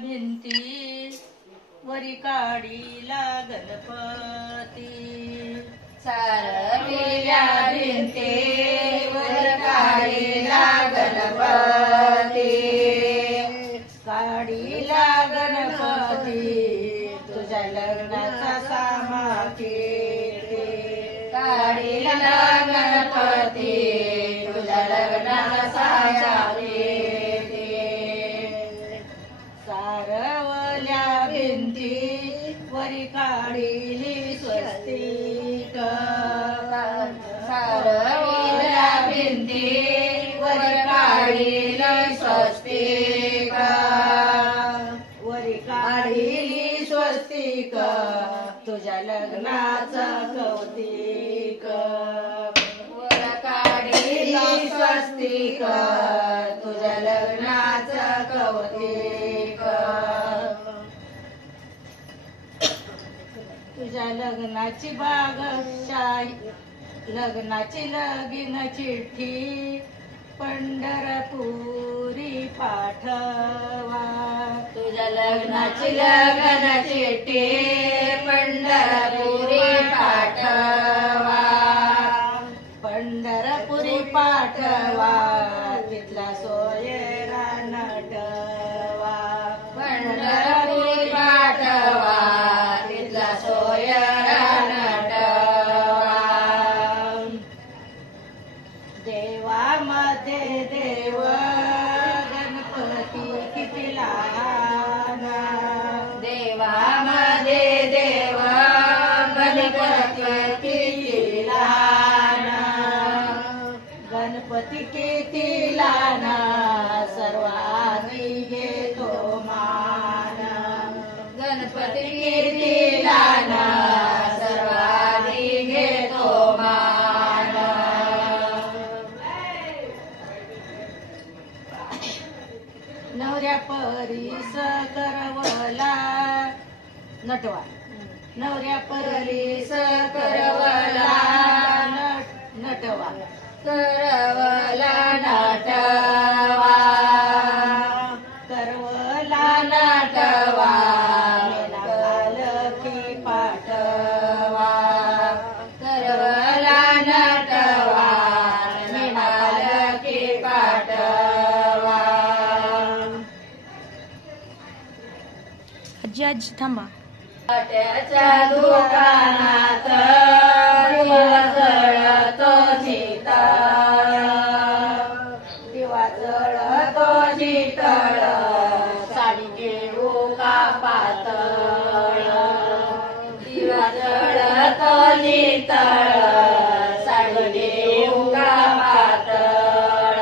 भिंती वरी काढीला गणपती सारविल्या भिंती वर काढीला गणपती काढीला गणपती तुझ्या लग्नाचा सामाकी काढीला गणपती तुझ्या लग्नाचा सामाकी सारवल्या भिंती वरी काढीली स्वस्तिक सारवल्या भिंती वर काढीली स्वस्तिक वरी काढीली स्वस्तिक तुझ्या लग्नाचं कौतिक वर काढीली स्वस्तिक तुझ्या लग्नाचं कौतिक तुझ्या लग्नाची बागशाही लग्नाची लगीन चिठ्ठी पंढरपुरी पाठवा तुझ्या लग्नाची लगन चिठ्ठी पंढरपुरी पाठवा पंढरपुरी पाठवा तिथला सोयरा नटवा पंढरपुरी पाठवा तिथला सोयरा नटवा देवामध्ये देव गणपती किती लहान देवामध्ये देव गणपती किती लहान गणपती किती लहान सर्वांनी घेतो मान गणपती किती लहान सर्वांनी घेतो मान नवऱ्या परीस करवला नटवा नवऱ्या परीस करवला नटवा करवला नटवा करवला नटवा पालखी पाठवा करवला नटवा पालखी पाठवा आजी आजी थांबा वाट्याच्या दुकानात दिवा जळतो शीतळ दिवा जळतो शीतळ साडी घेऊ का पातळ दिवा जळतो शीतळ साडी घेऊ का पातळ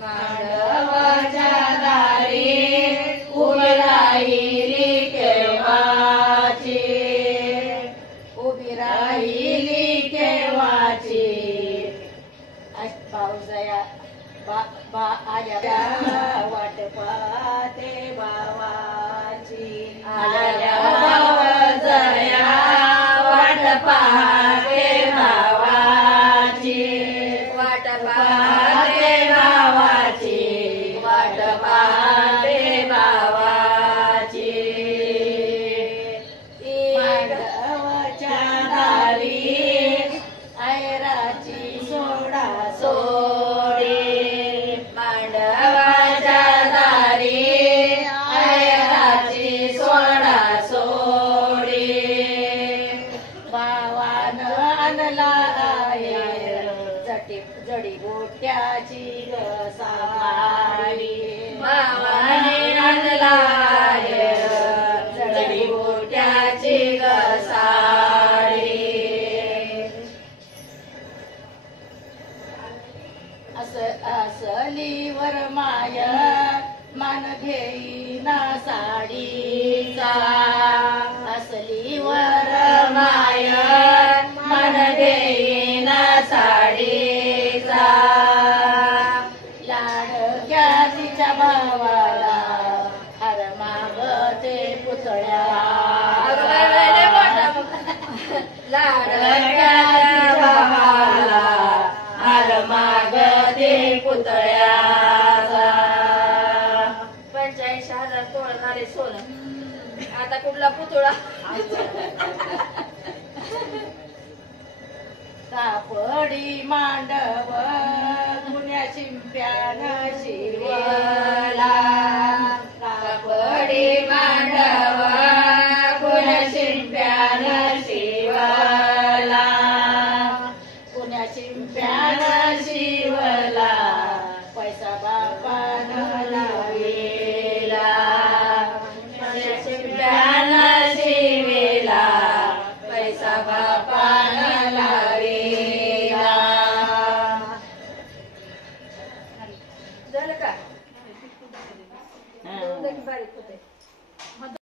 मांडवाच्या दारी उभी राहिली केव्हाची उभी राहिली केव्हाची पावसाया आल्या वाट पाहते भावाची आल्या भावजया वाट पाहते भावाची वाट पाहते भावाची वाट पाहते भावाची मांडवाच्या दारी ऐराची सोडा सोडी मांडवाच्या दारी ऐराची सोडा सोडी भावान आणला जडी गोट्याची साडी भावाने आणला जडी गोट्याची साडी असलीवर माय मान घेईना साडीचा असलीवर माय मन घेईना साडीचा लाडक्या तिच्या भावाला हार मागते पुतळ्या लाडक्या भावाला हार मागते पुतळ्या आता कुठला पुतळा सापडी मांडव गुन्ह्या शिंप्यान शिवली